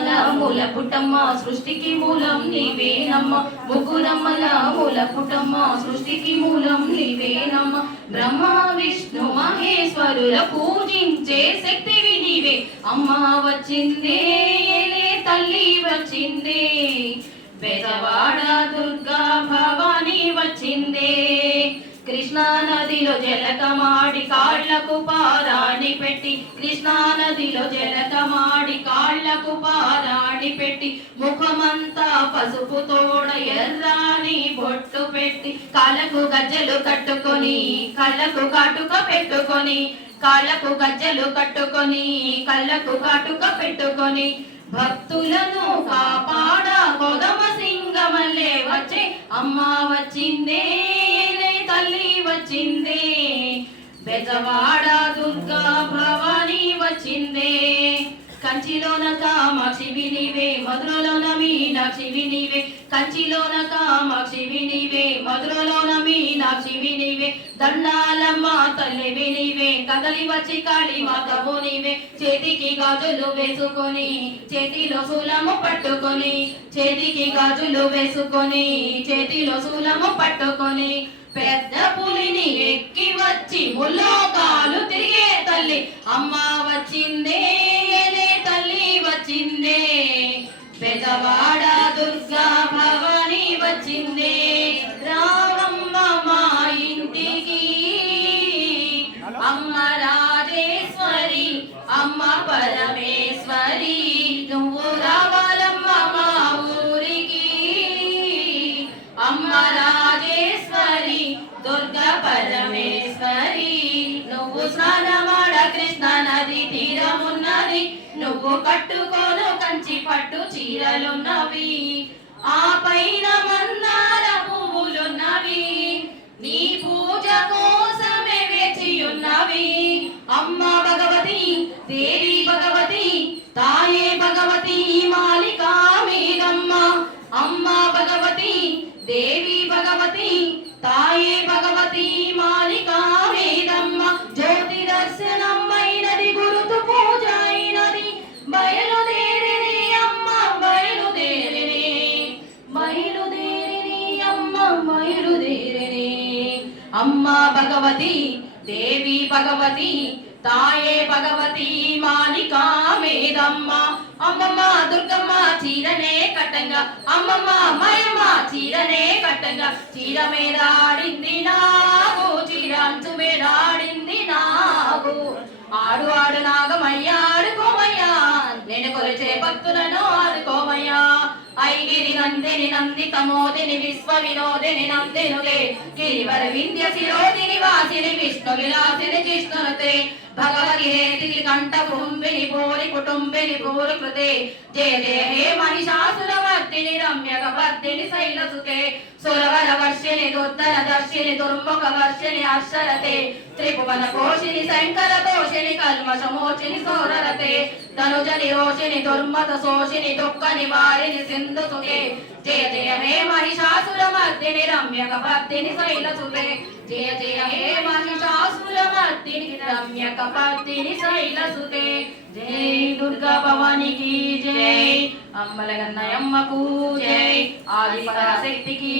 ముగ్గురమ్మల మూల పుట్టమ్మ సృష్టికి మూలం నీవేనమ్మ ముగ్గురమ్మల మూల పుట్టమ్మ సృష్టికి మూలం నీవేనమ్మ బ్రహ్మ విష్ణు మహేశ్వరుల పూజించే శక్తివి నీవే అమ్మ వచ్చిందే తల్లి వచ్చిందే బెజవాడ దుర్గా భవాని వచ్చిందే కృష్ణా నదిలో జలకమాడి కాళ్లకు పారాణి పెట్టి కృష్ణా నదిలో జలకమాడి కాళ్లకు పారాణి పెట్టి ముఖమంతా పసుపు తోడ ఎర్రాని బొట్టు పెట్టి కాళ్ళకు గజ్జలు కట్టుకొని కళ్ళకు కాటుక పెట్టుకొని కాళ్ళకు గజ్జలు కట్టుకొని కళ్ళకు కాటుక పెట్టుకొని భక్తులను కాపాడ కొదమ సింగమల్లే వచ్చే అమ్మ వచ్చిందే తల్లి వచ్చిందే బెజవాడ దుర్గా భవాని వచ్చిందే కంచిలోన కామాక్షివి నీవే మధురలోన మీనాక్షివి నీవే కంచిలోన కామాక్షివి నీవే మధురలోన మీనాక్షివి నీవే దండాలమ్మ తల్లివి నీవే కదలి వచ్చి కాళీ మాతవు నీవే చేతికి గాజులు వేసుకొని చేతిలో శూలము పట్టుకొని చేతికి గాజులు వేసుకొని చేతిలో శూలము పట్టుకొని పెద్ద పులిని ఎక్కి వచ్చి ముల్లోకాలు తిరిగే తల్లి అమ్మ వచ్చిందే తల్లి వచ్చిందే బెజవాడ దుర్గా భవాని వచ్చిందే రావమ్మ మా ఇంటికి అమ్మ రాజేశ్వరి అమ్మ పరమేశ్వరి నువ్వు రావాలమ్మ మా ఊరికి అమ్మ రాజేశ్వరి దుర్గా పరమేశ్వరి నువ్వు స్నానమాడ కృష్ణ నది తీరమున్నది నువ్వు కట్టుకోను కంచి పట్టు చీరలున్నవి ఆ పైన మందార పువ్వులున్నవి నీ పూజ కోసమే వేచియున్నవి అమ్మ భగవతి దేవి భగవతి తాయే భగవతి మాలికా మీదమ్మ అమ్మ భగవతి దేవి భగవతి తాయే భగవతి మాలికా వేదమ్మ జ్యోతి దర్శనమైనది గురుతు పూజ అయినది బయలుదేరిని అమ్మ బయలుదేరిని బయలుదేరిని అమ్మ బయలుదేరిని అమ్మ భగవతి దేవి భగవతి తాయే భగవతి మాలికా వేదమ్మ అమ్మమ్మ దుర్గమ్మ చీరనే కట్టంగా అమ్మమ్మ మయమ్మ చీరనే కట్టంగా చీర మీద ఆడింది నాగు చీర అంచు మీద ఆడింది నాగు ఆడు ఆడు నాగమయ్యా ఆడుకోమయ్యా నేను కొలిచే భక్తులను ఆడుకోమయ్యా ఐగిరి నందిని నందితమోదిని విశ్వ వినోదిని నందినుతే గిరివర వింధ్య శిరోదిని వాసిని విష్ణు విలాసిని జిష్ణునుతే భగవద్గీతికి కంఠ కుటుంబిని పూరి కుటుంబిని పూరి కృతే జయ జయ హే మహిషాసురవర్ధిని రమ్యకవర్ధిని శైలసుతే సురవర వర్షిణి దుర్ధర దర్శిని దుర్ముఖ వర్షిణి అక్షరతే త్రిభువన కోశిని శంకర దోషిని కల్మషమోచిని సోరరతే తనుజని రోషిని దుర్మత శోషిని దుఃఖ నివారిణి సింధు సుతే జయ జయ హే మహిషాసురమర్దిని రమ్యకవర్ధిని శైలసుతే జయ జయ హే మహిషాసురమర్దిని రమ్యకవర్ధిని శైలసుతే జై దుర్గా భవానికి జై అమ్మలగన్నయమ్మకు జై ఆది పరాశక్తికి